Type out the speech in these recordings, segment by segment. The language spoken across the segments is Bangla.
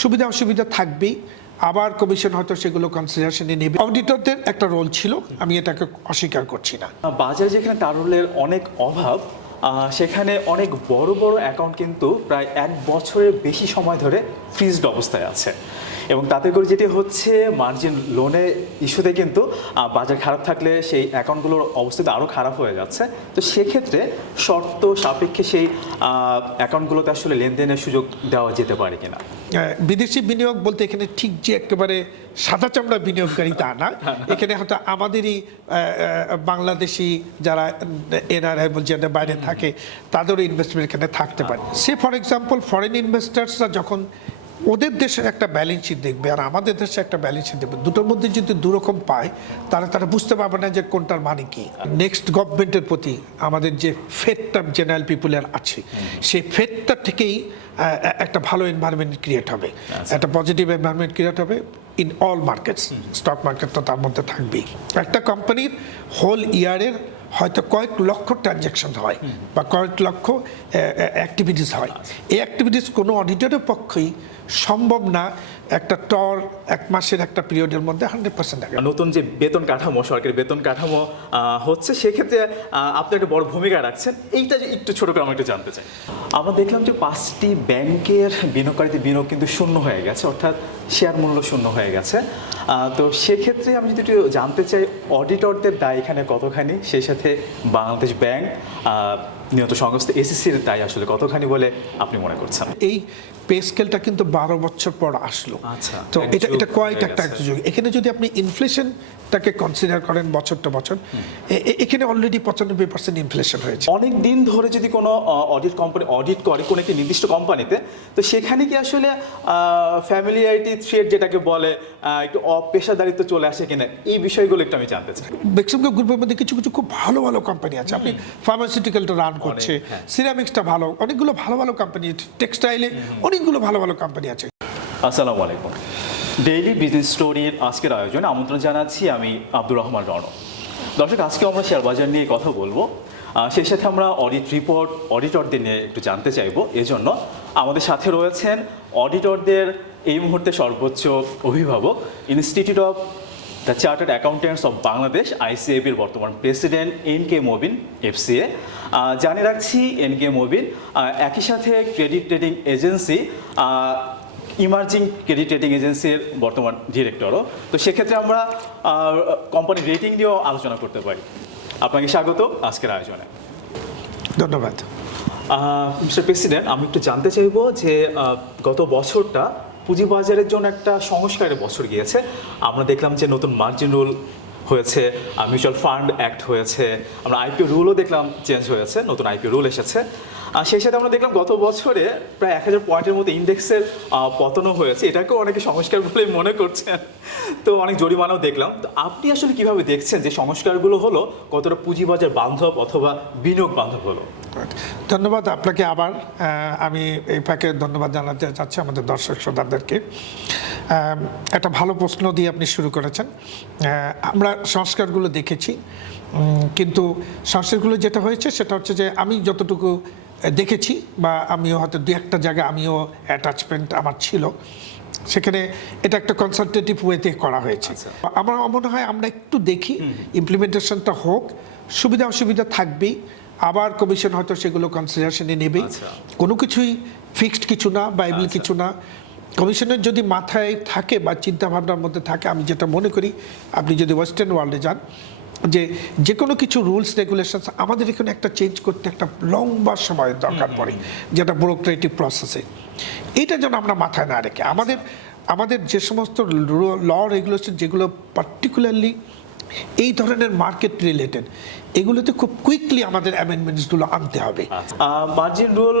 সুবিধা অসুবিধা থাকবেই, আবার কমিশন হয়তো সেগুলো কনসিডারেশনে নেবে। অডিটরদের একটা রোল ছিল, আমি এটাকে অস্বীকার করছি না। বাজারে যেখানে তারল্যের অনেক অভাব, সেখানে অনেক বড় বড় অ্যাকাউন্ট কিন্তু প্রায় 1 বছরের বেশি সময় ধরে ফ্রিজড অবস্থায় আছে, এবং তাতে করে যেটি হচ্ছে মার্জিন লোনের ইস্যুতে কিন্তু বাজার খারাপ থাকলে সেই অ্যাকাউন্টগুলোর অবস্থা আরও খারাপ হয়ে যাচ্ছে। তো সেক্ষেত্রে শর্ত সাপেক্ষে সেই অ্যাকাউন্টগুলোতে আসলে লেনদেনের সুযোগ দেওয়া যেতে পারে কিনা। বিদেশি বিনিয়োগ বলতে এখানে ঠিক যে একেবারে সাদা চামড়া বিনিয়োগকারী তা না, এখানে হয়তো আমাদেরই বাংলাদেশি যারা এনআরআই যারা বাইরে থাকে তাদেরও ইনভেস্টমেন্ট এখানে থাকতে পারে। সে ফর এক্সাম্পল ফরেন ইনভেস্টার্সরা যখন ওদের দেশের একটা ব্যালেন্স শিট দেখবে আর আমাদের দেশে একটা ব্যালেন্স শিট দেখবে, দুটোর মধ্যে যদি দুরকম পায় তারা বুঝতে পারবে না যে কোনটার মানে কি। নেক্সট গভর্নমেন্টের প্রতি আমাদের যে ফেথটা জেনারেল পিপুলের আছে, সেই ফেথটা থেকেই একটা ভালো এনভায়রনমেন্ট ক্রিয়েট হবে, একটা পজিটিভ এনভায়রনমেন্ট ক্রিয়েট হবে in all markets. Stock market তো তার মধ্যে থাকবেই। একটা কোম্পানির হোল ইয়ারের হয়তো কয়েক লক্ষ ট্রানজ্যাকশন হয় বা কয়েক লক্ষ অ্যাক্টিভিটিস হয়। এই অ্যাক্টিভিটিস কোনো অডিটরের পক্ষেই সম্ভব না একটা এক মাসের একটা পিরিয়ডের মধ্যে 100% থাকে। নতুন যে বেতন কাঠামো, সরকারি বেতন কাঠামো হচ্ছে, সেক্ষেত্রে আপনি একটা বড় ভূমিকা রাখছেন। এইটা যে একটু ছোট করে আমি একটু জানতে চাই। আমরা দেখলাম যে 5টি ব্যাংকের বিনিয়োগকারীদের বিনিয়োগ কিন্তু শূন্য হয়ে গেছে, অর্থাৎ শেয়ার মূল্য শূন্য হয়ে গেছে। তো সেক্ষেত্রে আমি যদি একটু জানতে চাই অডিটরদের দায় এখানে কতখানি, সেই সাথে বাংলাদেশ ব্যাংক নিয়ন্ত্রণ সংস্থা এসিসির দায় আসলে কতখানি বলে আপনি মনে করছেন? এই পে স্কেলটা কিন্তু 12 বছর পর আসলো। আচ্ছা, তো এটা কয়েক একটা যুগ। এখানে যদি আপনি ইনফ্লেশনটাকে কনসিডার করেন বছর টু বছর, এখানে অলরেডি 95% ইনফ্লেশন হয়েছে। অনেক দিন ধরে যদি কোনো অডিট কোম্পানি অডিট করে কোনো একটি নির্দিষ্ট কোম্পানিতে, তো সেখানে কি আসলে ফ্যামিলিয়ারিটি থ্রেড যেটাকে বলে একটু অপেশাদারিত্ব চলে আসে কিনা, এই বিষয়গুলো একটু আমি জানতে চাই। বেক্সিমকো গ্রুপের মধ্যে কিছু কিছু খুব ভালো ভালো কোম্পানি আছে। আপনি ফার্মাসিউটিক্যালটা রান করছে, সিরামিক্সটা ভালো, অনেকগুলো ভালো ভালো কোম্পানি, টেক্সটাইলে অনেকগুলো ভালো ভালো কোম্পানি আছে। আসসালামু আলাইকুম। ডেইলি বিজনেস স্টোরির আজকের আয়োজনে আমন্ত্রণ জানাচ্ছি আমি আব্দুর রহমান রণ। দর্শক, আজকে আমরা শেয়ার বাজার নিয়ে কথা বলবো, সেই সাথে আমরা অডিট রিপোর্ট অডিটরদের নিয়ে একটু জানতে চাইবো। এজন্য আমাদের সাথে রয়েছেন অডিটরদের এই মুহূর্তে সর্বোচ্চ অভিভাবক, institute of the chartered accountants of Bangladesh আইসিএবির বর্তমান প্রেসিডেন্ট এন.কে মবিন এফসিএ। জানিয়ে রাখছি এন.কে মবিন একই সাথে credit rating agency emerging credit rating এজেন্সির বর্তমান ডিরেক্টরও। তো সেক্ষেত্রে আমরা কোম্পানির রেটিং নিয়েও আলোচনা করতে পারি। আপনাকে স্বাগত আজকের আয়োজনে। ধন্যবাদ। মিস্টার প্রেসিডেন্ট, আমি একটু জানতে চাইবো যে গত বছরটা পুঁজিবাজারের জন্য একটা সংস্কারের বছর গিয়েছে। আমরা দেখলাম যে নতুন মার্জিন রুল হয়েছে, মিউচুয়াল ফান্ড অ্যাক্ট হয়েছে, আমরা আইপিও রুলও দেখলাম চেঞ্জ হয়েছে, নতুন আইপিও রুল এসেছে। আর সেই সাথে আমরা দেখলাম গত বছরে প্রায় 1000 পয়েন্টের মতো ইন্ডেক্সের পতনও হয়েছে, এটাকেও অনেকে সংস্কার বলেই মনে করছেন। তো অনেক জরিমানাও দেখলাম। তো আপনি আসলে কিভাবে দেখছেন যে সংস্কারগুলো হলো কতটা পুঁজিবাজার বান্ধব অথবা বিনিয়োগ বান্ধব হলো? ধন্যবাদ আপনাকে। আবার আমি এই ফাঁকে ধন্যবাদ জানাতে চাচ্ছি আমাদের দর্শক শ্রোতাদেরকে। একটা ভালো প্রশ্ন দিয়ে আপনি শুরু করেছেন। আমরা সংস্কারগুলো দেখেছি, কিন্তু সংস্কারগুলো যেটা হয়েছে সেটা হচ্ছে যে আমি যতটুকু দেখেছি বা আমিও হয়তো দু একটা জায়গায় আমিও অ্যাটাচমেন্ট আমার ছিল, সেখানে এটা একটা কনসালটেটিভ ওয়েতে করা হয়েছে। আমার মনে হয় আমরা একটু দেখি ইমপ্লিমেন্টেশনটা হোক, সুবিধা অসুবিধা থাকবেই, আবার কমিশন হয়তো সেগুলো কনসিডারেশনে নেবেই। কোনো কিছুই ফিক্সড কিছু না, বাইবেল কিছু না। কমিশনের যদি মাথায় থাকে বা চিন্তাভাবনার মধ্যে থাকে, আমি যেটা মনে করি, আপনি যদি ওয়েস্টার্ন ওয়ার্ল্ডে যান, যে কোনো কিছু রুলস রেগুলেশনস আমাদের এখানে একটা চেঞ্জ করতে একটা লম্বা সময়ের দরকার পড়ে, যেটা ব্যুরোক্রেটিক প্রসেসে। এইটা যেন আমরা মাথায় না রেখে আমাদের যে সমস্ত ল রেগুলেশন যেগুলো পার্টিকুলারলি এই ধরনের মার্কেট রিলেটেড, এগুলোতে খুব কুইকলি আমাদের অ্যামেন্ডমেন্টসগুলো আনতে হবে। মার্জিন রুল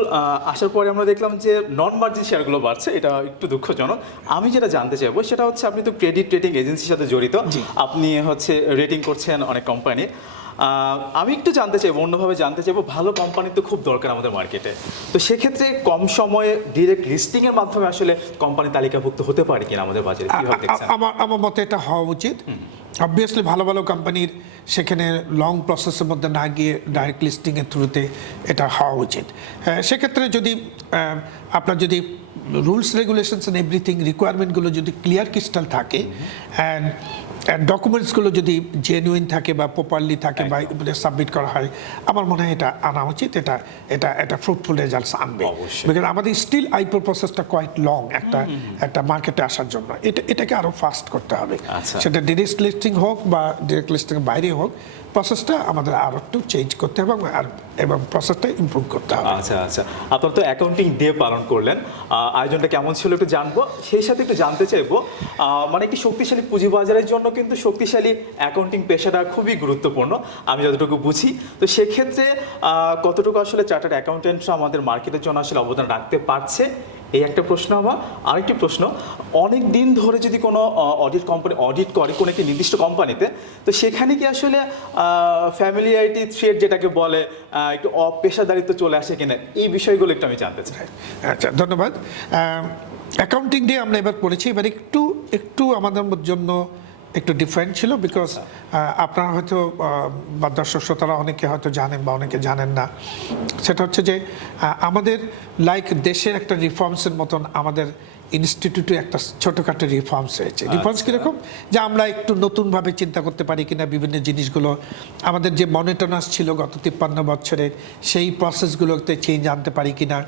আসার পরে আমরা দেখলাম যে নন মার্জিন শেয়ারগুলো বাড়ছে, এটা একটু দুঃখজনক। আমি যেটা জানতে চাইবো সেটা হচ্ছে, আপনি তো ক্রেডিট রেটিং এজেন্সির সাথে জড়িত, আপনি হচ্ছে রেটিং করছেন অনেক কোম্পানি। আমি একটু জানতে চাইবো, অন্যভাবে জানতে চাইবো, ভালো কোম্পানি তো খুব দরকার আমাদের মার্কেটে। তো সেক্ষেত্রে কম সময়ে ডিরেক্ট লিস্টিংয়ের মাধ্যমে আসলে কোম্পানি তালিকাভুক্ত হতে পারে কিনা আমাদের বাজারে? আমার মতে এটা হওয়া উচিত। অবভিয়াসলি ভালো ভালো কোম্পানির সেখানে লং প্রসেসের মধ্যে না গিয়ে ডাইরেক্ট লিস্টিংয়ের থ্রুতে এটা হওয়া উচিত। সেক্ষেত্রে যদি আপনার যদি রুলস রেগুলেশনস অ্যান্ড এভরিথিং রিকোয়ারমেন্টগুলো যদি ক্লিয়ার ক্রিস্টাল থাকে অ্যান্ড ডকুমেন্টসগুলো যদি জেনুইন থাকে বা প্রপারলি থাকে বা সাবমিট করা হয়, আমার মনে হয় এটা আনা উচিত। এটা ফ্রুটফুল রেজাল্টস আনবে। অবশ্যই। বিকজ আমাদের স্টিল আইপিও প্রসেসটা কোয়াইট লং একটা মার্কেটে আসার জন্য। এটাকে আরো ফাস্ট করতে হবে। আচ্ছা। সেটা ডিরেক্ট লিস্টিং হোক বা ডিরেক্ট লিস্টিং বাইরে হোক, প্রসেসটা আমাদের আরো একটু চেঞ্জ করতে হবে এবং প্রসেসটা ইমপ্রুভ করতে হবে। আচ্ছা আচ্ছা, আপনারা তো অ্যাকাউন্টিং ডে পালন করলেন, আয়োজনটা কেমন ছিল একটু জানবো, সেই সাথে একটু জানতে চাইবো মানে একটি শক্তিশালী পুঁজিবাজারের জন্য কিন্তু শক্তিশালী অ্যাকাউন্টিং পেশাটা খুবই গুরুত্বপূর্ণ আমি যতটুকু বুঝি। তো সেক্ষেত্রে কতটুকু আসলে চার্টার্ড অ্যাকাউন্টেন্টরা আমাদের মার্কেটের জন্য আসলে অবদান রাখতে পারছে, এই একটা প্রশ্ন। আমার আরেকটি প্রশ্ন, অনেক দিন ধরে যদি কোনো অডিট কোম্পানি অডিট করে কোনো একটি নির্দিষ্ট কোম্পানিতে, তো সেখানে কি আসলে ফ্যামিলিয়ারিটি থ্রেড যেটাকে বলে একটু অপেশাদারিত্ব চলে আসে কিনা, এই বিষয়গুলো একটু আমি জানতে চাই। আচ্ছা, ধন্যবাদ। অ্যাকাউন্টিং ডে আমরা এবার পড়েছি, এবার একটু আমাদের জন্য একটু ডিফারেন্ট ছিল। বিকজ আপনারা হয়তো বা দর্শক শ্রোতারা অনেকে হয়তো জানেন বা অনেকে জানেন না। সেটা হচ্ছে যে আমাদের লাইক দেশের একটা রিফর্মসের মতন আমাদের ইনস্টিটিউটে একটা ছোটোখাটো রিফর্মস হয়েছে। রিফর্মস কীরকম, যে আমরা একটু নতুনভাবে চিন্তা করতে পারি কিনা বিভিন্ন জিনিসগুলো, আমাদের যে মনিটনাস ছিল গত 53 বছরের সেই প্রসেসগুলোতে চেঞ্জ আনতে পারি কিনা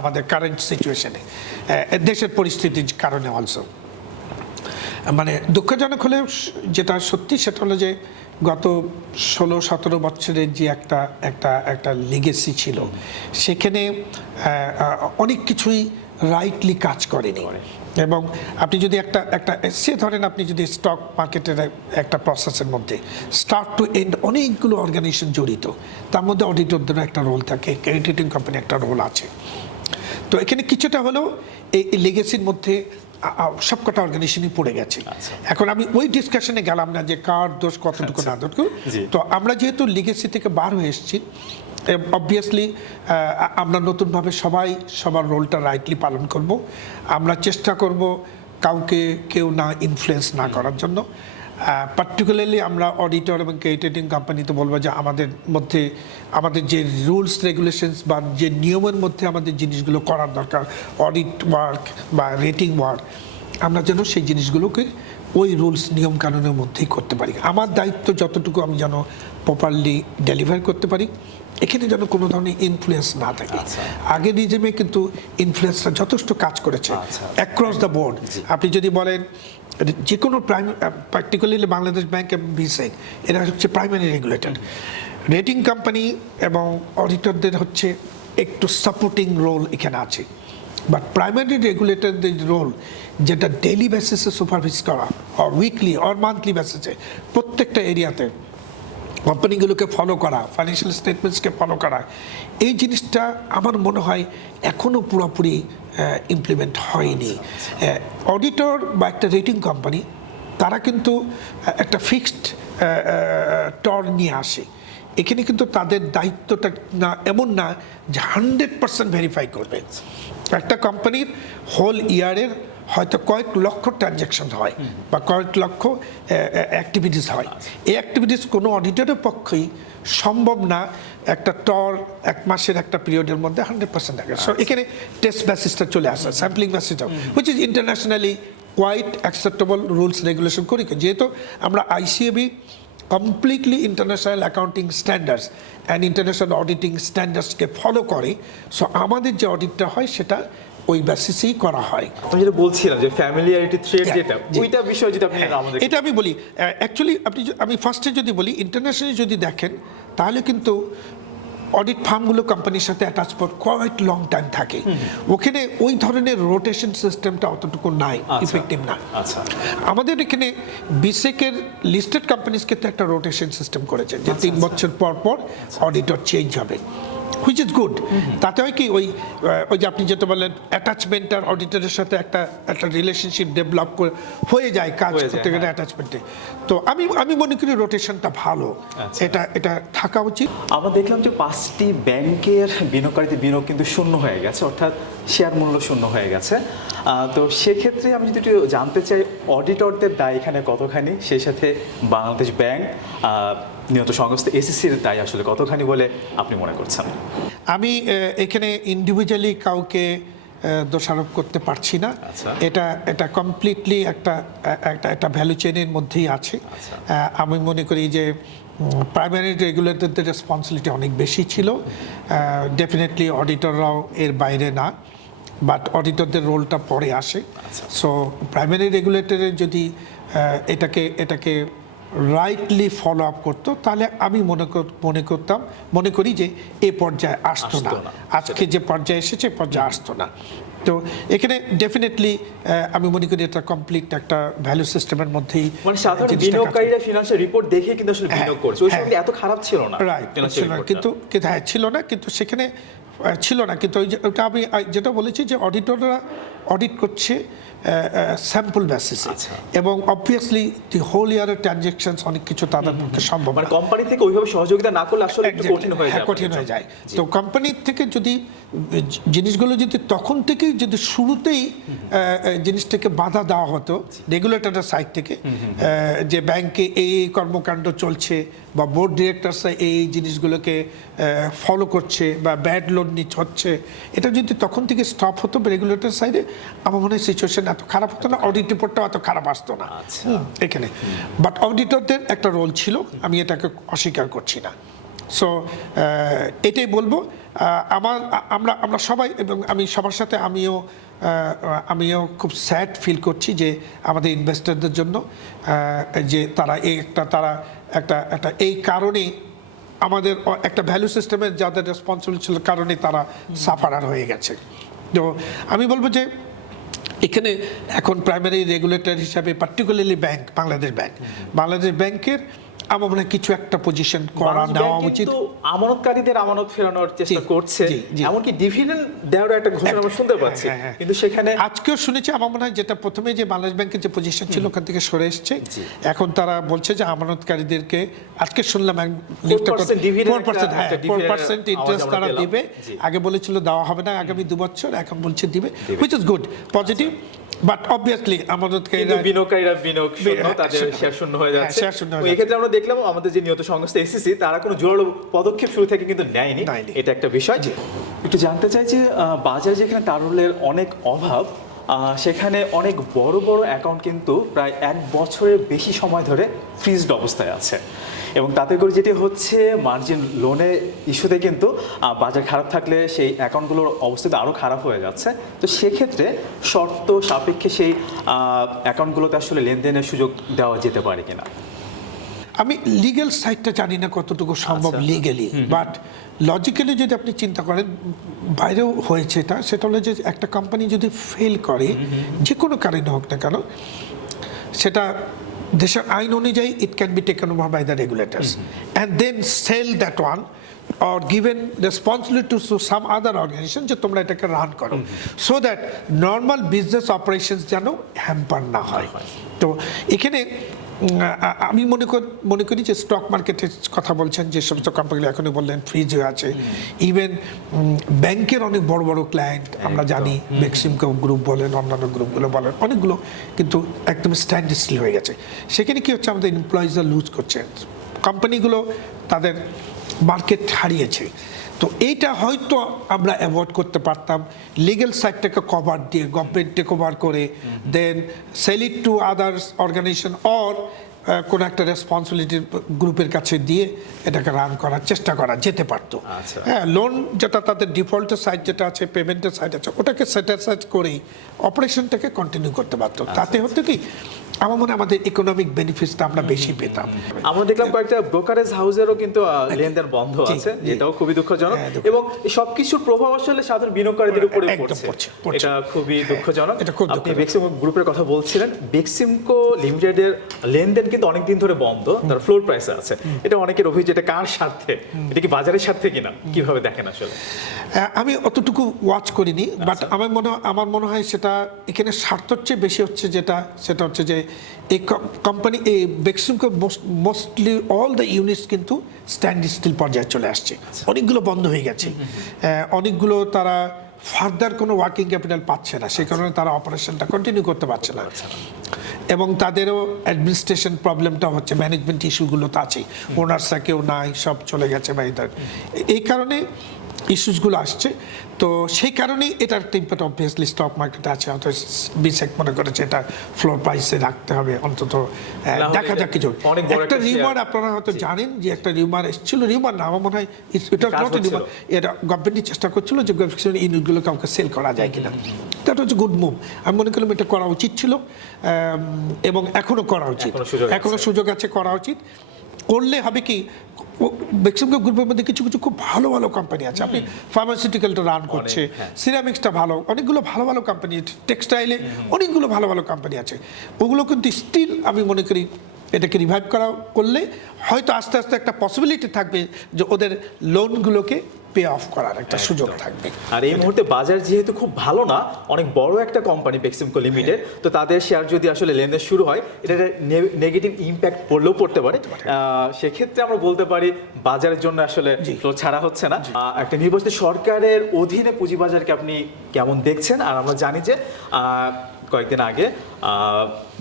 আমাদের কারেন্ট সিচুয়েশনে, দেশের পরিস্থিতির কারণে অলসো। মানে দুঃখজনক হলেও যেটা সত্যি সেটা হলো যে গত 16-17 বছরের যে একটা লিগেসি ছিল, সেখানে অনেক কিছুই রাইটলি কাজ করেনি। এবং আপনি যদি একটা সে ধরেন আপনি যদি স্টক মার্কেটের একটা প্রসেসের মধ্যে স্টার্ট টু এন্ড অনেকগুলো অর্গানাইজেশন জড়িত, তার মধ্যে অডিটরদেরও একটা রোল থাকে, ক্রেডিটিং কোম্পানি একটা রোল আছে। তো এখানে কিছুটা হলেও এই লেগেসির মধ্যে সবকটা অর্গানাইজেশনই পড়ে গেছে। এখন আমি ওই ডিসকাশনে গেলাম না যে কার দোষ কতটুকু না দোষ। তো আমরা যেহেতু লিগেসি থেকে বার হয়ে এসেছি, অবভিয়াসলি আমরা নতুনভাবে সবার রোলটা রাইটলি পালন করব। আমরা চেষ্টা করব কেউ না ইনফ্লুয়েন্স না করার জন্য। পার্টিকুলারলি আমরা অডিটর এবং ক্রেডিটিং কোম্পানিতে বলবো যে আমাদের যে রুলস রেগুলেশনস বা যে নিয়মের মধ্যে আমাদের জিনিসগুলো করার দরকার, অডিট ওয়ার্ক বা রেটিং ওয়ার্ক, আমরা যেন সেই জিনিসগুলোকে ওই রুলস নিয়ম কানুনের মধ্যেই করতে পারি। আমার দায়িত্ব যতটুকু আমি যেন প্রপারলি ডেলিভার করতে পারি, এখানে যেন কোনো ধরনের ইনফ্লুয়েন্স না থাকে। আগে রিজিমে কিন্তু ইনফ্লুয়েন্সটা যথেষ্ট কাজ করেছে অ্যাক্রস দ্য বোর্ড। আপনি যদি বলেন যে কোনো পার্টিকুলারলি বাংলাদেশ ব্যাংক এবং বিসেক, এরা হচ্ছে প্রাইমারি রেগুলেটর। রেটিং কোম্পানি এবং অডিটরদের হচ্ছে একটু সাপোর্টিং রোল এখানে আছে, বাট প্রাইমারি রেগুলেটরদের রোল যেটা ডেইলি বেসিসে সুপারভিস করা, অর উইকলি অর মান্থলি বেসিসে প্রত্যেকটা এরিয়াতে কোম্পানিগুলোকে ফলো করা, ফাইন্যান্সিয়াল স্টেটমেন্টসকে ফলো করা, এই জিনিসটা আমার মনে হয় এখনও পুরোপুরি ইমপ্লিমেন্ট হয়নি। অডিটর বা একটা রেটিং কোম্পানি তারা কিন্তু একটা ফিক্সড টর্ন নিয়ে আসে। এখানে কিন্তু তাদের দায়িত্বটা না এমন না যে 100% ভেরিফাই করবে। একটা কোম্পানির হোল ইয়ারের হয়তো কয়েক লক্ষ ট্রানজ্যাকশন হয় বা কয়েক লক্ষ অ্যাক্টিভিটিস হয়। এই অ্যাক্টিভিটিস কোনো অডিটরের পক্ষেই সম্ভব না একটা এক মাসের একটা পিরিয়ডের মধ্যে 100% থাকে। সো এখানে টেস্ট বেসিসটা চলে আসে, স্যাম্পলিং বেসিসটাও, which is internationally quite acceptable rules regulation করি। যেহেতু আমরা ICAB completely international accounting standards and international auditing স্ট্যান্ডার্ডসকে ফলো করে, সো আমাদের যে অডিটটা হয় সেটা ওই বেসিসেই করা হয়। আমি যেটা বলছিলাম যে ফ্যামিলিয়ারিটি থ্রেড যেটা, ওইটা বিষয় যদি আপনি আমাদের এটা আমি বলি, অ্যাকচুয়ালি আমি ফার্স্টে যদি বলি ইন্টারন্যাশনালি যদি দেখেন, তাহলে কিন্তু অডিট ফার্মগুলো কোম্পানির সাথে attach for quite long time থাকে। ওখানে ওই ধরনের রোটেশন সিস্টেমটা অতটুকু নাই, ইফেক্টিভ না। আমাদের এখানে বিসেকের লিস্টেড কোম্পানিজকে তো একটা রোটেশন সিস্টেম করেছে যে 3 বছর পর পর অডিটর চেঞ্জ হবে, হুইচ ইজ গুড। তাতে হয় কি ওই যে আপনি যেটা বললেন অ্যাটাচমেন্ট আর অডিটরের সাথে একটা রিলেশনশিপ ডেভেলপ হয়ে যায় কাজ করতে গেলে অ্যাটাচমেন্টে। তো আমি মনে করি রোটেশনটা ভালো, এটা থাকা উচিত। আমরা দেখলাম যে 5টি ব্যাংকের বিনিয়োগকারীদের বিনিয়োগ কিন্তু শূন্য হয়ে গেছে, অর্থাৎ শেয়ার মূল্য শূন্য হয়ে গেছে। তো সেক্ষেত্রে আমি যদি একটু জানতে চাই অডিটরদের দায় এখানে কতখানি, সেই সাথে বাংলাদেশ ব্যাংক নিহত সংস্থা এসিসির দায় আসলে কতখানি বলে আপনি মনে করছেন? আমি এখানে ইন্ডিভিজুয়ালি কাউকে দোষারোপ করতে পারছি না। আচ্ছা। এটা কমপ্লিটলি একটা ভ্যালু চেইনের মধ্যেই আছে। আমি মনে করি যে প্রাইমারি রেগুলেটরদের রেসপন্সিবিলিটি অনেক বেশি ছিল। ডেফিনেটলি অডিটররাও এর বাইরে না, বাট অডিটরদের রোলটা পরে আসে। সো প্রাইমারি রেগুলেটরের যদি এটাকে রাইটলি ফলো আপ করতো, তাহলে আমি মনে করি যে এ পর্যায়ে আসতো না। আজকে যে পর্যায়ে এসেছে পর্যায়ে আসতো না। তো এখানে ডেফিনেটলি আমি মনে করি এটা কমপ্লিট একটা ভ্যালু সিস্টেমের মধ্যেই, মানে সাধারণ বিনিয়োগকারীরা ফিনান্সিয়াল রিপোর্ট দেখে কিন্তু আসলে বিনিয়োগ করছে, ওই সময় এত খারাপ ছিল না। রাইট, কিন্তু হ্যাঁ ছিল না, কিন্তু সেখানে ছিল না। কিন্তু ওটা আমি যেটা বলেছি যে অডিটররা অডিট করছে স্যাম্পল বেসিসে, এবং অবভিয়াসলি দি হোল ইয়ারের ট্রানজ্যাকশনস অনেক কিছু তাদের পক্ষে সম্ভব মানে কোম্পানি থেকে ওইভাবে সহযোগিতা না করলে আসলে একটু কঠিন হয়ে যায়। তো কোম্পানির থেকে যদি জিনিসগুলো যদি তখন থেকেই যদি শুরুতেই জিনিসটাকে বাধা দেওয়া হতো রেগুলেটরের সাইড থেকে, যে ব্যাংকে এই কর্মকাণ্ড চলছে বা বোর্ড ডিরেক্টরসরা এই জিনিসগুলোকে ফলো করছে বা ব্যাড লোন হচ্ছে, এটা যদি তখন থেকে স্টপ হতো রেগুলেটর সাইডে, আমার মনে হয় সিচুয়েশন এত খারাপ হতো না, অডিট রিপোর্টটাও এত খারাপ আসতো না এখানে। বাট অডিটরদের একটা রোল ছিল, আমি এটাকে অস্বীকার করছি না। সো এটাই বলবো। আমরা সবাই, এবং আমি সবার সাথে আমিও খুব স্যাড ফিল করছি যে আমাদের ইনভেস্টরদের জন্য, যে তারা একটা এই কারণে আমাদের একটা ভ্যালু সিস্টেমের যাদের রেসপন্সিবল ছিল কারণে তারা সাফারার হয়ে গেছে। তো আমি বলবো যে এখানে এখন প্রাইমারি রেগুলেটর হিসাবে পার্টিকুলারলি বাংলাদেশ ব্যাংকের আমার মনে হয় কিছু একটা পজিশন করা নেওয়া উচিত। আমানতকারীদের আমানত ফেরানোর চেষ্টা করছে, এমনকি ডিভিডেন্ড দেওয়ার একটা ঘোষণা আমরা শুনতে পাচ্ছি, কিন্তু সেখানে আজকেও শুনেছি আমার মনে হয় যেটা প্রথমে যে বাংলাদেশ ব্যাংকের যে পজিশন ছিল ওখান থেকে সরে এসছে, এখন তারা বলছে যে আমানতকারীদেরকে, আজকে শুনলাম 4% ইন্টারেস্ট তারা দিবে। আগে বলেছিল দেওয়া হবে না আগামী 2 বছর, এখন বলছে দিবে, which is good, positive. But obviously বিনিয়োগকারীরা বিনিয়োগ শূন্য, তাদের শেয়ার শূন্য হয়ে যাচ্ছে। এই ক্ষেত্রে আমরা দেখলাম আমাদের যে নিয়ত সংস্থা এসিসি, তারা কোনো জোরালো পদক্ষেপ শুরু থেকে কিন্তু নেয়নি, এটা একটা বিষয়। একটু জানতে চাই যে বাজারে যেখানে তারল্যের অনেক অভাব, সেখানে অনেক বড় বড় অ্যাকাউন্ট কিন্তু প্রায় 1 বছরের বেশি সময় ধরে ফ্রিজড অবস্থায় আছে, এবং তাতে করে যেটি হচ্ছে মার্জিন লোনের ইস্যুতে কিন্তু বাজার খারাপ থাকলে সেই অ্যাকাউন্টগুলোর অবস্থা আরও খারাপ হয়ে যাচ্ছে। তো সেক্ষেত্রে শর্ত সাপেক্ষে সেই অ্যাকাউন্টগুলোতে আসলে লেনদেনের সুযোগ দেওয়া যেতে পারে কিনা? আমি লিগ্যাল সাইডটা জানি না কতটুকু সম্ভব লিগ্যালি, বাট লজিক্যালি যদি আপনি চিন্তা করেন, বাইরেও হয়েছে সেটা হলো যে একটা কোম্পানি যদি ফেল করে যে কোনো কারণে হোক না কেন, সেটা দেশের আইন অনুযায়ী it can be taken over by the regulators and then sell that one or given responsibility to some other organization যে তোমরা এটাকে রান করো, so that normal business operations যেন হ্যাম্পার না হয়। তো এখানে আমি মনে করি যে স্টক মার্কেটের কথা বলছেন, যে সমস্ত কোম্পানিগুলো এখনই বললেন ফ্রিজ হয়ে আছে, ইভেন ব্যাংকের অনেক বড় বড় ক্লায়েন্ট আমরা জানি, বেক্সিমকো গ্রুপ বলেন, অন্যান্য গ্রুপগুলো বলেন, অনেকগুলো কিন্তু একদম স্ট্যান্ড স্টিল হয়ে গেছে। সেখানে কি হচ্ছে, আমাদের এমপ্লয়িজরা লুজ করছে, কোম্পানিগুলো তাদের মার্কেট হারিয়েছে। তো এইটা হয়তো আমরা অ্যাভয়েড করতে পারতাম লিগ্যাল সাইডটাকে কভার দিয়ে, গভর্নমেন্ট টেক ওভার করে, then sell it to others organisation or কোনো একটা রেসপন্সিবিলিটি গ্রুপের কাছে দিয়ে এটাকে রান করার চেষ্টা করা যেতে পারতো। হ্যাঁ, লোন যেটা তাদের ডিফল্টের সাইড যেটা আছে, পেমেন্টের সাইড আছে, ওটাকে সেটিসফাইড করেই অপারেশনটাকে কন্টিনিউ করতে পারতো। তাতে হতো কি, আমার মনে হয় আমাদের ইকোনমিক বেনিফিটটা আমরা বেশি পেতাম। আমরা দেখলাম কয়েকটা ব্রোকারেজ হাউসেরও কিন্তু লেনদেন বন্ধ আছে, যেটাও খুবই দুঃখজনক, এবং সবকিছুর প্রভাব আসলে সাধারণ বিনিয়োগকারীদের উপরে পড়ছে, এটা খুবই দুঃখজনক। আপনি বেক্সিমকো গ্রুপের কথা বলছিলেন, বেক্সিমকো লিমিটেডের লেনদেন কিন্তু অনেকদিন ধরে বন্ধ, তার ফ্লোর প্রাইসে আছে। এটা অনেকের অভিযোগ, এটা কার স্বার্থে, এটা কি বাজারের স্বার্থে কিনা, কিভাবে দেখেন আসলে? আমি অতটুকু ওয়াচ করিনি, বাট আমার মনে হয় সেটা এখানে স্বার্থের চেয়ে বেশি হচ্ছে সেটা হচ্ছে যে এই কোম্পানি, এই Beximco mostly all the units কিন্তু স্ট্যান্ড স্টিল পর্যায়ে চলে আসছে, অনেকগুলো বন্ধ হয়ে গেছে, অনেকগুলো তারা ফার্দার কোনো ওয়ার্কিং ক্যাপিটাল পাচ্ছে না, সেই কারণে তারা অপারেশনটা কন্টিনিউ করতে পারছে না, এবং তাদেরও অ্যাডমিনিস্ট্রেশন প্রবলেমটা হচ্ছে, ম্যানেজমেন্ট ইস্যুগুলো তো আছেই, ওনার্সরা কেউ নাই, সব চলে গেছে বাইরে। এই কারণে ইস্যুসগুলো আসছে। তো সেই কারণেই এটার একটা ইম্প্যাক্ট অবভিয়াসলি স্টক মার্কেটে আছে। হয়তো বিসেক মনে করেছে এটা ফ্লোর প্রাইসে রাখতে হবে, অন্তত দেখা যাক কিছু। একটা রিউমার আপনারা হয়তো জানেন যে একটা রিউমার এসেছিল, রিউমার না আমার মনে হয় এটা নট রিউমার, এটা গভর্নমেন্টই চেষ্টা করছিল যে ইউনিটগুলো কাউকে সেল করা যায় কিনা। দ্যাট হচ্ছে গুড মুভ। আমি মনে করলাম এটা করা উচিত ছিল এবং এখনো করা উচিত, এখনো সুযোগ আছে, করা উচিত। করলে হবে কি, বেক্সিমকো গ্রুপের মধ্যে কিছু কিছু খুব ভালো ভালো কোম্পানি আছে। আপনি ফার্মাসিউটিক্যালটা রান করছে, সিরামিক্সটা ভালো, অনেকগুলো ভালো ভালো কোম্পানি, টেক্সটাইলে অনেকগুলো ভালো ভালো কোম্পানি আছে। ওগুলো কিন্তু স্টিল আমি মনে করি এটাকে রিভাইভ করা করলে হয়তো আস্তে আস্তে একটা পসিবিলিটি থাকবে যে ওদের লোনগুলোকে পে অফ করার একটা সুযোগ থাকবে। আর এই মুহূর্তে বাজার যেহেতু খুব ভালো না, অনেক বড় একটা কোম্পানি বেক্সিমকো লিমিটেড, তো তাদের শেয়ার যদি আসলে লেনদেন শুরু হয়, এটা নেগেটিভ ইম্প্যাক্ট পড়লেও পড়তে পারে। সেক্ষেত্রে আমরা বলতে পারি বাজারের জন্য আসলে ফ্লো ছাড়া হচ্ছে না। একটা নির্বাচিত সরকারের অধীনে পুঁজিবাজারকে আপনি কেমন দেখছেন? আর আমরা জানি যে কয়েকদিন আগে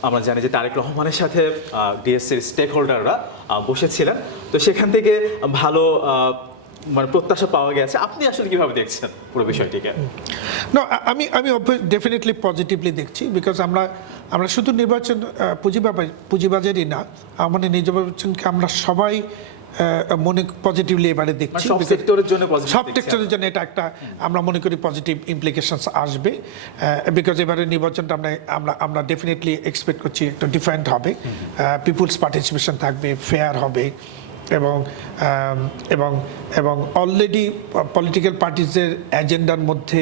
আমরা জানি যে তারেক রহমানের সাথে ডিএসসির স্টেক হোল্ডাররা বসেছিলেন, তো সেখান থেকে ভালো মানে প্রত্যাশা পাওয়া গেছে। আপনি আসলে কিভাবে দেখছেন পুরো বিষয়টিকে? না, আমি ডেফিনেটলি পজিটিভলি দেখছি, বিকজ আমরা শুধু নির্বাচন পুঁজিবাজারই না, আমাদের নির্বাচনকে আমরা সবাই মনে পজিটিভলি এবারে দেখছি। সব সেক্টরের জন্য সব সেক্টরের জন্য এটা একটা আমরা মনে করি পজিটিভ ইমপ্লিকেশনস আসবে, বিকজ এবারে নির্বাচনটা আমরা ডেফিনেটলি এক্সপেক্ট করছি একটু ডিফারেন্ট হবে, পিপুলস পার্টিসিপেশন থাকবে, ফেয়ার হবে এবং এবং এবং অলরেডি পলিটিক্যাল পার্টিজের এজেন্ডার মধ্যে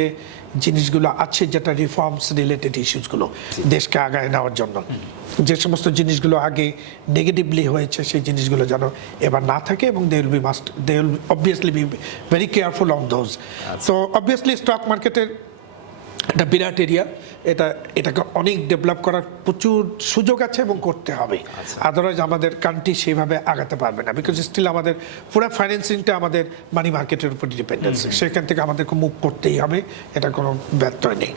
জিনিসগুলো আছে, যেটা রিফর্মস রিলেটেড ইস্যুসগুলো দেশকে আগায় নেওয়ার জন্য, যে সমস্ত জিনিসগুলো আগে নেগেটিভলি হয়েছে সেই জিনিসগুলো যেন এবার না থাকে, এবং they will obviously be very careful on those. তো অবভিয়াসলি স্টক মার্কেটের একটা বিরাট এরিয়া, এটাকে অনেক ডেভেলপ করার প্রচুর সুযোগ আছে এবং করতে হবে। আদারওয়াইজ আমাদের কান্ট্রি সেইভাবে আগাতে পারবে না, বিকজ স্টিল আমাদের পুরো ফাইন্যান্সিংটা আমাদের মানি মার্কেটের উপর ডিপেন্ডেন্সি, সেখান থেকে আমাদেরকে মুভ করতেই হবে, এটা কোনো ব্যত্যয় নেই।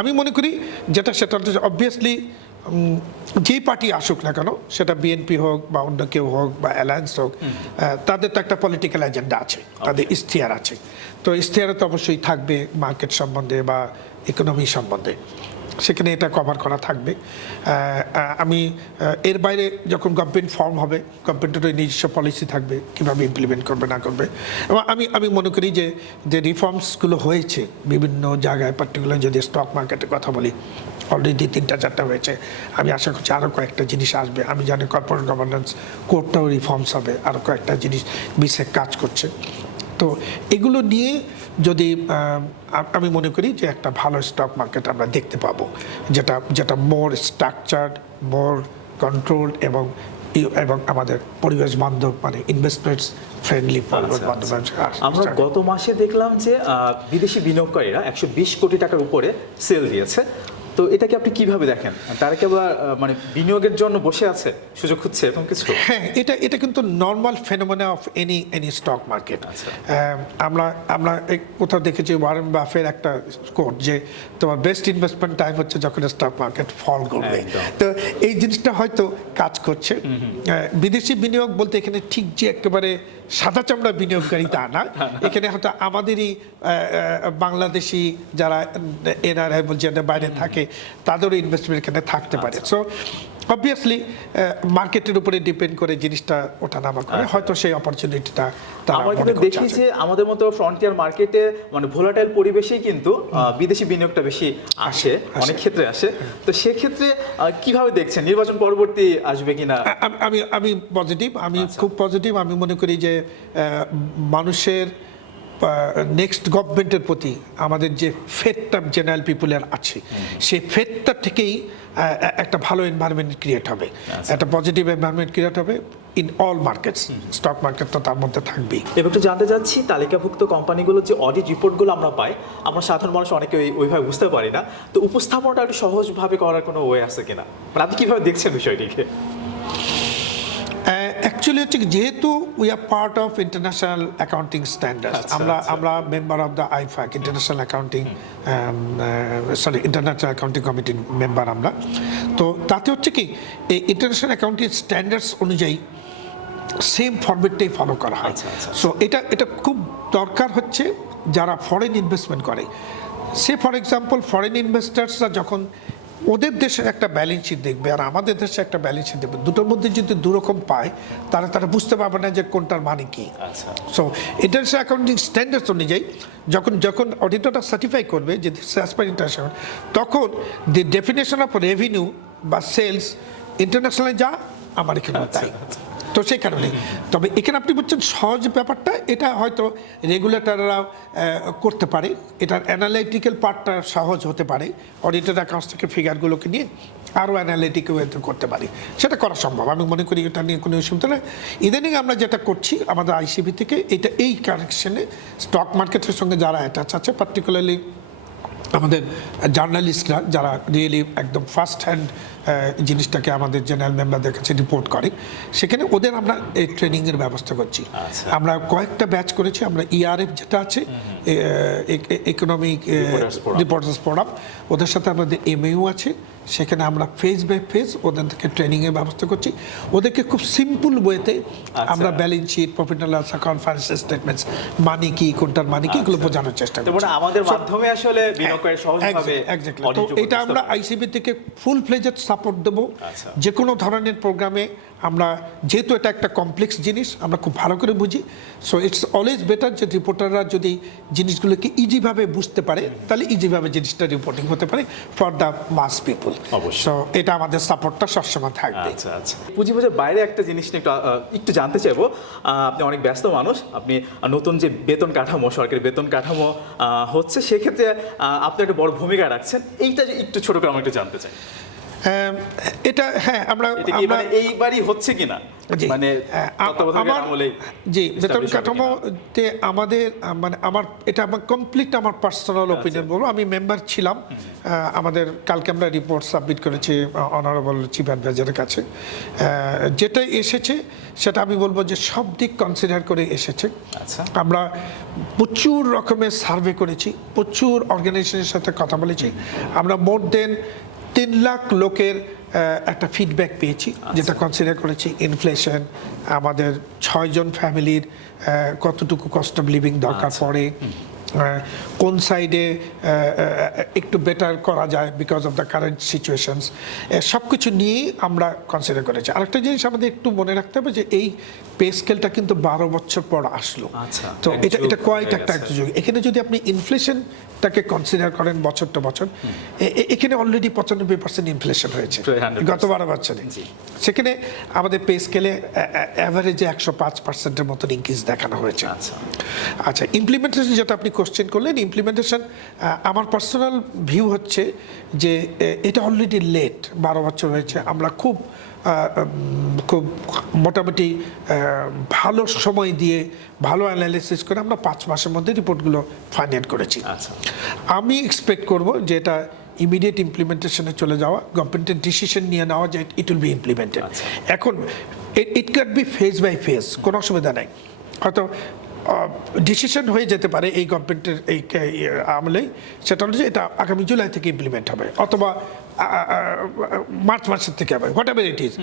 আমি মনে করি যেটা সেটা হচ্ছে অবভিয়াসলি যেই পার্টি আসুক না কেন, সেটা বিএনপি হোক বা অন্য কেউ হোক বা অ্যালায়েন্স হোক, তাদের তো একটা পলিটিক্যাল এজেন্ডা আছে, তাদের ইশতেহার আছে। তো ইশতেহারে তো অবশ্যই থাকবে মার্কেট সম্বন্ধে বা ইকোনমি সম্বন্ধে, সেখানে এটা কভার করা থাকবে। আমি এর বাইরে যখন গভর্নমেন্ট ফর্ম হবে, গভর্নমেন্টের নিজস্ব পলিসি থাকবে কীভাবে ইমপ্লিমেন্ট করবে না করবে। এবং আমি মনে করি যে রিফর্মসগুলো হয়েছে বিভিন্ন জায়গায়, পার্টিকুলার যদি স্টক মার্কেটের কথা বলি, অলরেডি 3-4টা হয়েছে, আমি আশা করছি আরও কয়েকটা জিনিস আসবে। আমি জানি কর্পোরেট গভর্নেন্স কোডটাও রিফর্মস হবে, আরও কয়েকটা জিনিস বিশেষ কাজ করছে। তো এগুলো নিয়ে যদি আমি মনে করি যে একটা ভালো স্টক মার্কেট আমরা দেখতে পাবো, যেটা মোর স্ট্রাকচার্ড, মোর কন্ট্রোলড এবং আমাদের পরিবেশ বান্ধব, মানে ইনভেস্টমেন্টস ফ্রেন্ডলি পরিবেশ বান্ধব। আমরা গত মাসে দেখলাম যে বিদেশি বিনিয়োগকারীরা 120 কোটি টাকার উপরে সেল দিয়েছে, তো এটাকে আপনি কিভাবে দেখেন? তারা কি আবার মানে বিনিয়োগের জন্য বসে আছে, সুযোগ খুঁজছে এরকম কিছু? হ্যাঁ, এটা কিন্তু normal phenomena of any stock market. আমরা কোথাও দেখেছি ওয়ারেন বাফের একটা কোট, যে তোমার বেস্ট ইনভেস্টমেন্ট টাইম হচ্ছে যখন স্টক মার্কেট ফল করবে। তো এই জিনিসটা হয়তো কাজ করছে। বিদেশি বিনিয়োগ বলতে এখানে ঠিক যে একেবারে সাদা চামড়া বিনিয়োগকারী তা না, এখানে হয়তো আমাদেরই বাংলাদেশি যারা এনআরআই বলছে বাইরে থাকে, তাদেরও ইনভেস্টমেন্ট এখানে থাকতে পারে। সো অবভিয়াসলি মার্কেটের উপরে ডিপেন্ড করে জিনিসটা ওঠানামা করে, হয়তো সেই অপরচুনিটিটা আমরা কিন্তু দেখি যে আমাদের মতো ফ্রন্টিয়ার মার্কেটে মানে ভোলাটাইল পরিবেশেই কিন্তু বিদেশি বিনিয়োগটা বেশি আসে, অনেক ক্ষেত্রে আসে। তো সেক্ষেত্রে কিভাবে দেখছেন নির্বাচন পরবর্তী আসবে কিনা? আমি পজিটিভ, আমি খুব পজিটিভ। আমি মনে করি যে মানুষের নেক্সট গভর্নমেন্টের প্রতি আমাদের যে ফেথটা জেনারেল পিপুলের আছে, সেই ফেথটা থেকেই একটা ভালো এনভায়রনমেন্ট ক্রিয়েট হবে, একটা পজিটিভ এনভায়রনমেন্ট ক্রিয়েট হবে in all markets. Stock market তো তার মধ্যে থাকবেই। এবার একটু জানতে চাচ্ছি, তালিকাভুক্ত কোম্পানিগুলোর যে অডিট রিপোর্টগুলো আমরা পাই, আমরা সাধারণ মানুষ অনেকে ওইভাবে বুঝতে পারি না, তো উপস্থাপনটা একটু সহজভাবে করার কোনো ওয়ে আছে কিনা, মানে আপনি কিভাবে দেখছেন বিষয়টিকে? অ্যাকচুয়ালি হচ্ছে যেহেতু we are part of international accounting standards, আমরা member of the IFAC, international accounting international accounting কমিটির মেম্বার আমরা। তো তাতে হচ্ছে কি এই ইন্টারন্যাশনাল অ্যাকাউন্টিং স্ট্যান্ডার্ডস অনুযায়ী সেম ফরম্যাটটাই ফলো করা হয়। সো এটা খুব দরকার হচ্ছে যারা ফরেন ইনভেস্টমেন্ট করে, সে ফর এক্সাম্পল ফরেন ইনভেস্টার্সরা যখন ওদের দেশের একটা ব্যালেন্স শিট দেখবে আর আমাদের দেশে একটা ব্যালেন্স শিট দেখবে, দুটোর মধ্যে যদি দুরকম পায় তারা বুঝতে পারবে না যে কোনটার মানে কি। সো ইন্টারন্যাশনাল অ্যাকাউন্টিং স্ট্যান্ডার্ডস অনুযায়ী যখন অডিটরটা সার্টিফাই করবে যে অ্যাজ পার ইন্টারন্যাশনাল, তখন দি ডেফিনেশন অফ রেভিনিউ বা সেলস ইন্টারন্যাশনালে যা আমার এখানে তাই। তো সেই কারণে তবে এখানে আপনি বলছেন সহজ ব্যাপারটা, এটা হয়তো রেগুলেটররা করতে পারে, এটার অ্যানালাইটিক্যাল পার্টটা সহজ হতে পারে, অডিটেড অ্যাকাউন্টস থেকে ফিগারগুলোকে নিয়ে আরও অ্যানালিটিক ওয়েতে করতে পারি, সেটা করা সম্ভব। আমি মনে করি এটা নিয়ে কোনো অসুবিধা নেই। ইদানিং আমরা যেটা করছি আমাদের আইসিবি থেকে এই কারেকশনে স্টক মার্কেটের সঙ্গে যারা অ্যাটাচ আছে, পার্টিকুলারলি আমাদের জার্নালিস্টরা যারা রিয়েলি একদম ফার্স্ট হ্যান্ড জিনিসটাকে আমাদের জেনারেল মেম্বারদের কাছে রিপোর্ট করে, সেখানে ওদের আমরা এই ট্রেনিংয়ের ব্যবস্থা করছি। আমরা কয়েকটা ব্যাচ করেছি। আমরা ইআরএফ যেটা আছে, ইকোনমিক রিপোর্টার্স ফোরাম, ওদের সাথে আমাদের এমএইউ আছে, সেখানে আমরা ফেজ বাই ফেজ ওদের থেকে ট্রেনিংয়ের ব্যবস্থা করছি। ওদেরকে খুব সিম্পল ওয়েতে আমরা balance sheet, profit and loss account, financial statements, money কি, কোনটার মানি কি, এগুলো বোঝানোর চেষ্টা করছি। মানে আমাদের মাধ্যমে আসলে বিনিয়োগকারী সহজভাবে তো এটা আমরা আইসিবি থেকে ফুল ফ্লেজেড সাপোর্ট দেবো যে কোনো ধরনের প্রোগ্রামে। আমরা যেহেতু এটা একটা কমপ্লেক্স জিনিস, আমরা খুব ভালো করে বুঝি। সো ইটস অলওয়েজ বেটার যে রিপোর্টাররা যদি জিনিসগুলোকে ইজিভাবে বুঝতে পারে, তাহলে ইজিভাবে জিনিসটা রিপোর্টিং হতে পারে for the mass people. So এটা আমাদের সাপোর্টটা সবসময় থাকবে। পুঁজিবাজার বাইরে একটা জিনিস নিয়ে একটু জানতে চাইবো। আপনি অনেক ব্যস্ত মানুষ, আপনি নতুন যে বেতন কাঠামো, সরকারি বেতন কাঠামো হচ্ছে, সেক্ষেত্রে আপনি একটা বড় ভূমিকা রাখছেন। এইটা যে একটু ছোট করে আমরা একটু জানতে চাই। এটা হ্যাঁ, আমরা এইবারই হচ্ছে কিনা, মানে বেতন কাঠামোতে আমাদের এটা আমার কমপ্লিট আমার পার্সোনাল ওপিনিয়ন বলবো। আমি মেম্বার ছিলাম, আমাদের কালকে আমরা রিপোর্ট সাবমিট করেছি অনারেবল চিফ অ্যাডভাইজারের কাছে। যেটা এসেছে সেটা আমি বলবো যে সব দিক কনসিডার করে এসেছে। আমরা প্রচুর রকমের সার্ভে করেছি, প্রচুর অর্গানাইজেশনের সাথে কথা বলেছি। আমরা মোর দেন 3 লাখ লোকের একটা ফিডব্যাক পেয়েছি, যেটা কনসিডার করেছি ইনফ্লেশন, আমাদের 6 জন ফ্যামিলির কতটুকু কস্ট অফ লিভিং দরকার পড়ে, কোন সাইডে একটু বেটার করা যায় because of the current situations, সব কিছু নিয়েই আমরা কনসিডার করেছি। আরেকটা জিনিস আমাদের একটু মনে রাখতে হবে যে এই পে স্কেলটা কিন্তু 12 বছর পর আসলো। তো এটা কোয়াইট একটা যুগ। এখানে যদি আপনি ইনফ্লেশনটাকে কনসিডার করেন বছর টু বছর, এখানে অলরেডি 95% ইনফ্লেশন হয়েছে গত 12 বছরে। সেখানে আমাদের পে স্কেলে অ্যাভারেজে 105%-এর মতন ইনক্রিজ দেখানো হয়েছে। আচ্ছা, ইমপ্লিমেন্টেশন যেটা আপনি কোশ্চেন করলেন, ইমপ্লিমেন্টেশন আমার পার্সোনাল ভিউ হচ্ছে যে এটা অলরেডি লেট, 12 বছর হয়েছে। আমরা খুব মোটামুটি ভালো সময় দিয়ে ভালো অ্যানালিসিস করে আমরা 5 মাসের মধ্যে রিপোর্টগুলো ফাইনাল করেছি। আমি এক্সপেক্ট করব যে এটা ইমিডিয়েট ইমপ্লিমেন্টেশনে চলে যাওয়া, গভর্নমেন্টের ডিসিশন নিয়ে নেওয়া যে ইট উইল বি ইমপ্লিমেন্টেড। এখন it can be phase by phase, কোনো অসুবিধা নাই। হয়তো ডিসিশন হয়ে যেতে পারে এই গভর্নমেন্টের এই আমলেই, সেটা হচ্ছে এটা আগামী জুলাই থেকে ইমপ্লিমেন্ট হবে, অথবা মার্চ মাসের থেকে হবে, হোয়াট এভার ইট ইজ।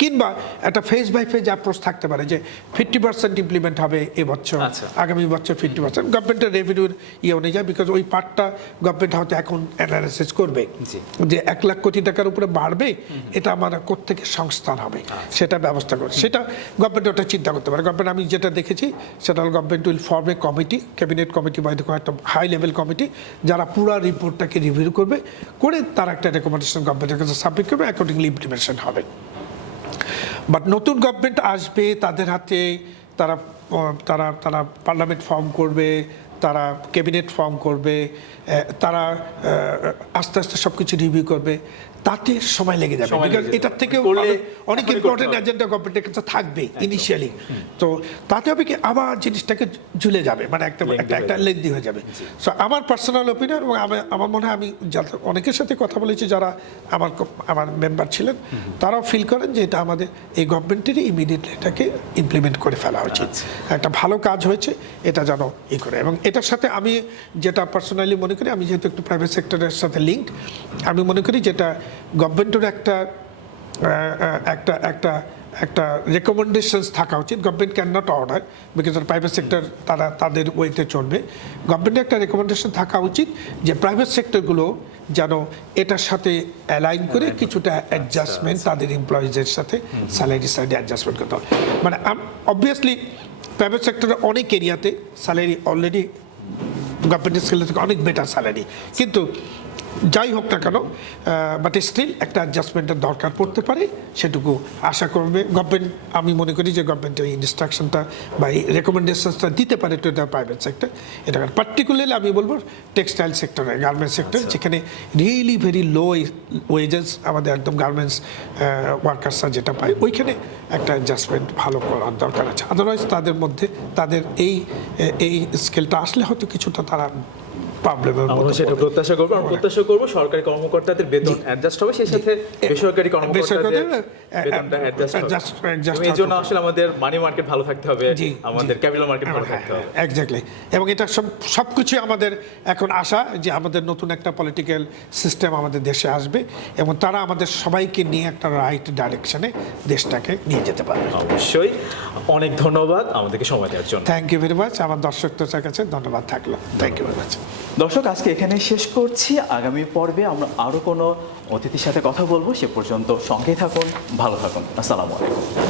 কিংবা একটা ফেজ বাই ফেজ অ্যাপ্রোচ থাকতে পারে যে 50% ইমপ্লিমেন্ট হবে এবছর, আগামী বছর 50%। গভর্নমেন্টের রেভিনিউর অনুযায়ী, বিকজ ওই পার্টটা গভর্নমেন্ট হয়তো এখন অ্যানালাইসিস করবে যে 1 লাখ কোটি টাকার উপরে বাড়বে, এটা আমার কোত্থেকে সংস্থান হবে, সেটা ব্যবস্থা করবে। সেটা গভর্নমেন্ট ওটা চিন্তা করতে পারে। গভর্নমেন্ট আমি যেটা দেখেছি সেটা হল government will form A committee, cabinet committee বা একটা হাই লেভেল কমিটি, যারা পুরো রিপোর্টটাকে রিভিউ করবে, করে তারা একটা রেকমেন্ডেশন গভর্নমেন্টের কাছে সাবমিট করবে, অ্যাকর্ডিংলি ইমপ্লিমেন্টেশন হবে। বাট নতুন গভর্নমেন্ট আসবে, তাদের হাতে তারা তারা তারা পার্লামেন্ট ফর্ম করবে, তারা ক্যাবিনেট ফর্ম করবে, তারা আস্তে আস্তে সব কিছু রিভিউ করবে, তাতে সময় লেগে যাবে। বিকজ এটার থেকে অনেক ইম্পর্টেন্ট এজেন্ডা গভর্নমেন্টের কাছে থাকবে ইনিশিয়ালি। তো তাতে হবে কি আবার জিনিসটাকে ঝুলে যাবে, মানে একটা লেন্দি হয়ে যাবে। সো আমার পার্সোনাল ওপিনিয়ন, এবং আমার মনে হয় আমি অনেকের সাথে কথা বলেছি যারা আমার মেম্বার ছিলেন, তারাও ফিল করেন যে এটা আমাদের এই গভর্নমেন্টেরই ইমিডিয়েটলি এটাকে ইমপ্লিমেন্ট করে ফেলা উচিত। একটা ভালো কাজ হয়েছে, এটা যেন করে। এবং এটার সাথে আমি যেটা পার্সোনালি মনে করি, আমি যেহেতু একটু প্রাইভেট সেক্টরের সাথে লিঙ্কড, আমি মনে করি যেটা গভর্নমেন্টের একটা একটা রেকমেন্ডেশনস থাকা উচিত। Government can not order, because private sector তারা তাদের ওয়েতে চলবে। গভর্নমেন্টের একটা রেকমেন্ডেশন থাকা উচিত যে প্রাইভেট সেক্টরগুলো যেন এটার সাথে অ্যালাইন করে কিছুটা অ্যাডজাস্টমেন্ট তাদের এমপ্লয়িজের সাথে স্যালারি সাইডে অ্যাডজাস্টমেন্ট করতে হবে। মানে অবভিয়াসলি প্রাইভেট সেক্টরের অনেক এরিয়াতে স্যালারি অলরেডি গভর্নমেন্টের স্কেলের থেকে অনেক বেটার স্যালারি, কিন্তু যাই হোক না কেন বাট স্টিল একটা অ্যাডজাস্টমেন্টের দরকার পড়তে পারে, সেটুকু আশা করবে গভর্নমেন্ট। আমি মনে করি যে গভর্নমেন্ট এই ইনস্ট্রাকশনটা বা এই রেকমেন্ডেশনসটা দিতে পারে টু দ্য প্রাইভেট সেক্টর। এটা পার্টিকুলারলি আমি বলবো টেক্সটাইল সেক্টরে, গার্মেন্টস সেক্টর, যেখানে রিয়েলি ভেরি লো ওয়েজেস আমাদের একদম গার্মেন্টস ওয়ার্কার্সরা যেটা পায়, ওইখানে একটা অ্যাডজাস্টমেন্ট ভালো করার দরকার আছে। আদারওয়াইজ তাদের মধ্যে তাদের এই স্কেলটা আসলে হয়তো কিছুটা তারা প্রবলেমের আমরা মধ্যে সেটা পড়বে। প্রত্যাশা করবো। আমরা প্রত্যাশা করবো সরকারি কর্মকর্তাদের বেতন অ্যাডজাস্ট হবে, সেই সাথে বেসরকারি কর্মকর্তাদের বেতনটা অ্যাডজাস্ট হবে। এবং এই জন্য আসলে আমাদের মানি মার্কেট ভালো থাকতে হবে, জি, আমাদের ক্যাপিটাল মার্কেট ভালো থাকতে হবে। এক্স্যাক্টলি। এবং এটা সবকিছু আমাদের এখন আশা যে আমাদের নতুন একটা পলিটিক্যাল সিস্টেম আমাদের দেশে আসবে এবং তারা আমাদের সবাইকে নিয়ে একটা রাইট ডাইরেকশনে দেশটাকে নিয়ে যেতে পারবে। অবশ্যই। অনেক ধন্যবাদ আমাদেরকে সময় দেওয়ার জন্য। Thank you very much. আমার দর্শকদের কাছে ধন্যবাদ থাকলো। Thank you very much. দর্শক, আজকে এখানে শেষ করছি। আগামী পর্বে আমরা আরও কোনো অতিথির সাথে কথা বলবো। সে পর্যন্ত সঙ্গে থাকুন, ভালো থাকুন। আসসালামু আলাইকুম।